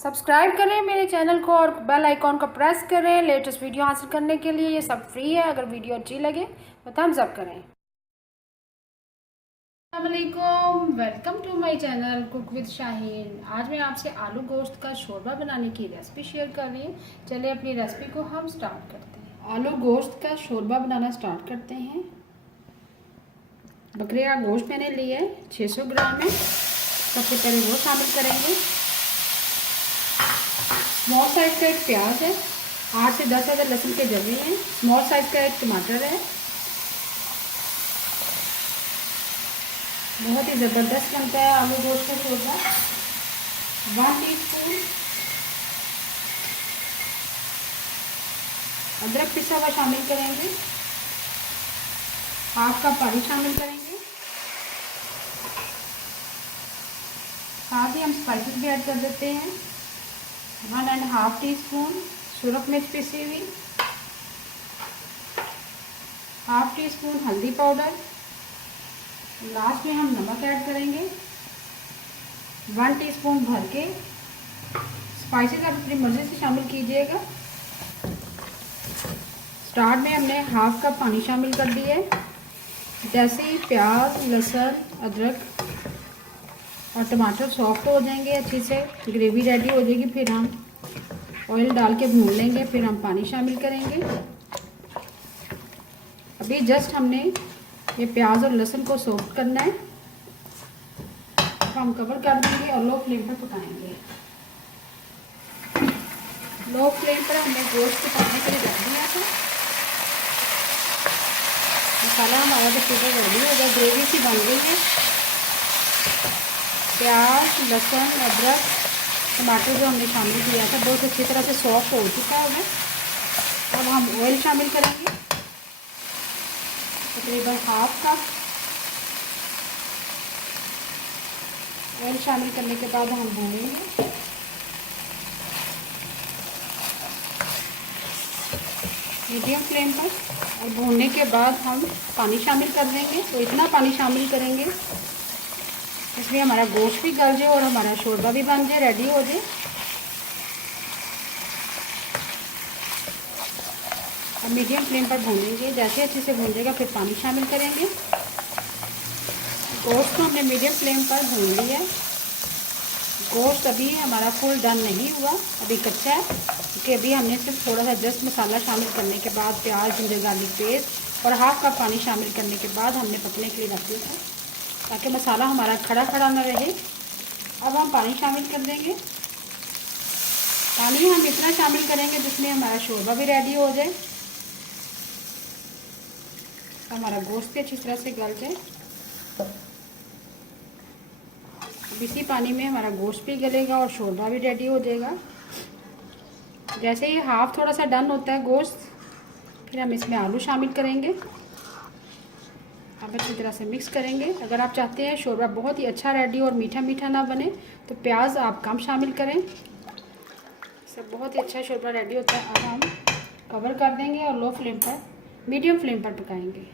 Subscribe करें मेरे channel को और बेल आइकॉन को प्रेस करें लेटेस्ट वीडियो हासिल करने के लिए। ये सब फ्री है। अगर वीडियो अच्छी लगे तो थम्स अप करें। अस्सलामुअलैकुम, welcome to my channel cook with Shaheen. आज मैं आपसे आलू गोश्त का शोरबा बनाने की रेसिपी शेयर कर रही हूँ। चलिए अपनी रेसिपी को हम स्टार्ट करते हैं। आलू गोश्त का शोरबा बनाना स्टार्ट करते हैं। बकरे का गोश्त मैंने लिया है 600 ग्राम है। सबसे पहले वो शामिल करेंगे। स्मॉल साइज का एक प्याज है, 8 से 10 अदर लहसुन के जवे हैं, स्मॉल साइज का एक टमाटर है। बहुत ही ज़बरदस्त बनता है आलू गोश्त का शोरबा। 1 टीस्पून अदरक पिसा हुआ शामिल करेंगे। हाफ कप पानी शामिल करेंगे। साथ ही हम स्पाइसेस भी ऐड कर देते हैं। 1.5 टीस्पून सुरख मिर्च पिसी हुई, हाफ टी स्पून हल्दी पाउडर। लास्ट में हम नमक ऐड करेंगे 1 टीस्पून भर के। स्पाइसेस आप अपनी मर्जी से शामिल कीजिएगा। स्टार्ट में हमने हाफ कप पानी शामिल कर दिया है। जैसे ही प्याज, लहसुन, अदरक और टमाटर सॉफ्ट हो जाएंगे, अच्छी से ग्रेवी रेडी हो जाएगी, फिर हम ऑयल डाल के भून लेंगे। फिर हम पानी शामिल करेंगे। अभी जस्ट हमने ये प्याज और लहसुन को सॉफ्ट करना है। अब हम कवर कर देंगे और लो फ्लेम पर पकाएंगे। लो फ्लेम पर हमने गोश्त को पकने के लिए रख दिया था। मसाला हमारा तो पूरा रेडी हो गया, ग्रेवी सी बन गई है। प्याज, लहसुन, अदरक, टमाटर जो हमने शामिल किया था बहुत अच्छी तरह से सॉफ्ट हो चुका है। अब हम ऑयल शामिल करेंगे, तकरीबन हाफ कप। ऑयल शामिल करने के बाद हम भूनेंगे मीडियम फ्लेम पर। और भूनने के बाद हम पानी शामिल कर देंगे। तो इतना पानी शामिल करेंगे इसलिए हमारा गोश्त भी गल जाए और हमारा शोरबा भी बन जाए, रेडी हो जाए। अब मीडियम फ्लेम पर भूनेंगे। जैसे अच्छे से भून जाएगा फिर पानी शामिल करेंगे। गोश्त को हमने मीडियम फ्लेम पर भून लिया है। गोश्त अभी हमारा फुल डन नहीं हुआ, अभी कच्चा है, क्योंकि अभी हमने सिर्फ थोड़ा सा जस्ट मसाला शामिल करने के बाद प्याज, जिंजर गार्लिक पेस्ट और हाफ कप पानी शामिल करने के बाद हमने पकने के लिए रख दिया था, ताकि मसाला हमारा खड़ा खड़ा ना रहे। अब हम पानी शामिल कर देंगे। पानी हम इतना शामिल करेंगे जिसमें हमारा शोरबा भी रेडी हो जाए, हमारा गोश्त भी अच्छी तरह से गल जाए। अब इसी पानी में हमारा गोश्त भी गलेगा और शोरबा भी रेडी हो जाएगा। जैसे ही हाफ थोड़ा सा डन होता है गोश्त, फिर हम इसमें आलू शामिल करेंगे। अब अच्छी तरह से मिक्स करेंगे। अगर आप चाहते हैं शोरबा बहुत ही अच्छा रेडी और मीठा मीठा ना बने तो प्याज आप कम शामिल करें। सब बहुत ही अच्छा शोरबा रेडी होता है। अब हम कवर कर देंगे और लो फ्लेम पर, मीडियम फ्लेम पर पकाएंगे।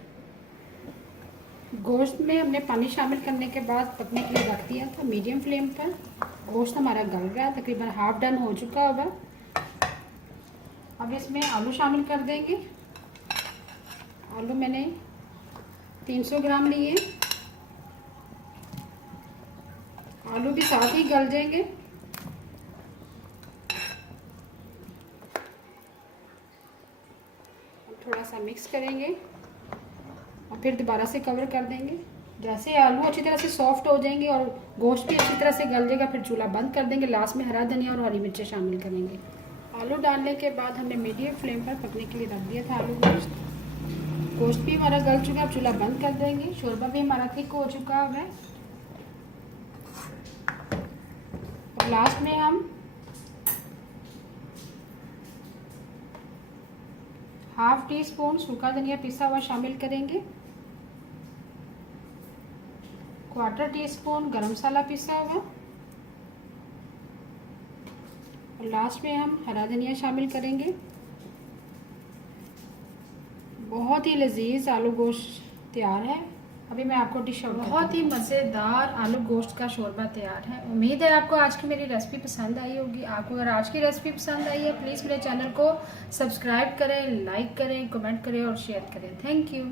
गोश्त में हमने पानी शामिल करने के बाद पकने के लिए रख दिया था मीडियम फ्लेम पर। गोश्त हमारा गल गया, तकरीबन हाफ डन हो चुका होगा। अब इसमें आलू शामिल कर देंगे। आलू मैंने 300 ग्राम लिए। आलू भी साथ ही गल जाएंगे। थोड़ा सा मिक्स करेंगे और फिर दोबारा से कवर कर देंगे। जैसे आलू अच्छी तरह से सॉफ्ट हो जाएंगे और गोश्त भी अच्छी तरह से गल जाएगा, फिर चूल्हा बंद कर देंगे। लास्ट में हरा धनिया और हरी मिर्चें शामिल करेंगे। आलू डालने के बाद हमने मीडियम फ्लेम पर पकने के लिए रख दिया था आलू गोश्त। गोश्त भी हमारा गल चुका है, अब चूल्हा बंद कर देंगे। शोरबा भी हमारा थिक हो चुका है। और लास्ट में हम हाफ टी स्पून सूखा धनिया पिसा हुआ शामिल करेंगे। 1/4 टीस्पून गरम मसाला पिसा हुआ। और लास्ट में हम हरा धनिया शामिल करेंगे। बहुत ही लजीज आलू गोश्त तैयार है। अभी मैं आपको डिश आउट बहुत ही मज़ेदार आलू गोश्त का शोरबा तैयार है। उम्मीद है आपको आज की मेरी रेसिपी पसंद आई होगी। आपको अगर आज की रेसिपी पसंद आई है प्लीज़ मेरे चैनल को सब्सक्राइब करें, लाइक करें, कमेंट करें और शेयर करें। Thank you.